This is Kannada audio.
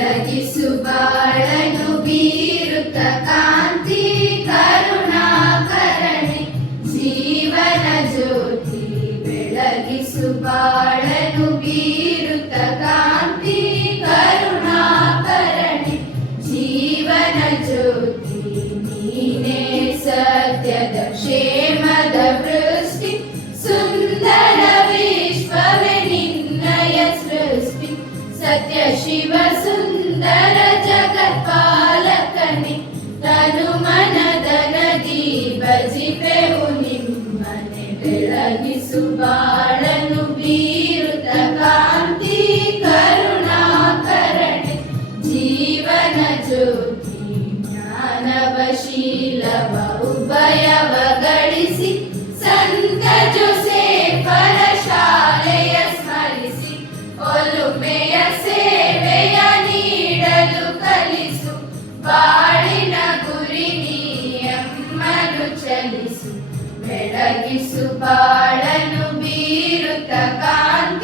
ಬೆಳಗಿಸು ಬಾಳನು ಬೀರುತ್ತ ಕಾಂತಿ ಕರುಣಾಕರಣೆ ಜೀವನ ಜ್ಯೋತಿ ಬೆಳಗಿಸು ಬಾಳನು ಬೀರುತ್ತ ಕಾಂತಿ ಕರುಣಾಕರಣೆ ಜೀವನ ಜ್ಯೋತಿ ನೀನೇ ಸತ್ಯದ ಕ್ಷೇಮದ ವೃಷ್ಟಿ ಸುಂದರ ವಿಶ್ವವೇ ನಿನ್ನಯ ಸೃಷ್ಟಿ ಸತ್ಯ ಶಿವ ಸುಂದರ ಜಗತ್ಪಾಲಕನೆ ತನು ಮನದನದಿ ಭಜಿಪೆವು ನಿಮ್ಮನೆ ಬೆಳಗಿಸು ಬಾಳನು ಬೀರುತ್ತ ಕಾಂತಿ ಕರುಣಾಕರಣೆ ಜೀವನ ಜ್ಯೋತಿ ಜ್ಞಾನವಶೀಲವ ಉಭಯವ ಗಳಿಸಿ ಸಂತ ಜೋಸೇಫರ ಶಾಲೆಯ ಸ್ಮರಿಸಿ ಒಲುಮೆಯ ಸೇವೆಯ ನೀಡಲು ಕಲಿಸು ಬಾಳಿನ ಗುರಿ ನೀಯಮ್ಮನು ಚಲಿಸು ಬೆಳಗಿಸು ಬಾಳನು ಬೀರುತ್ತ ಕಾಂತಿ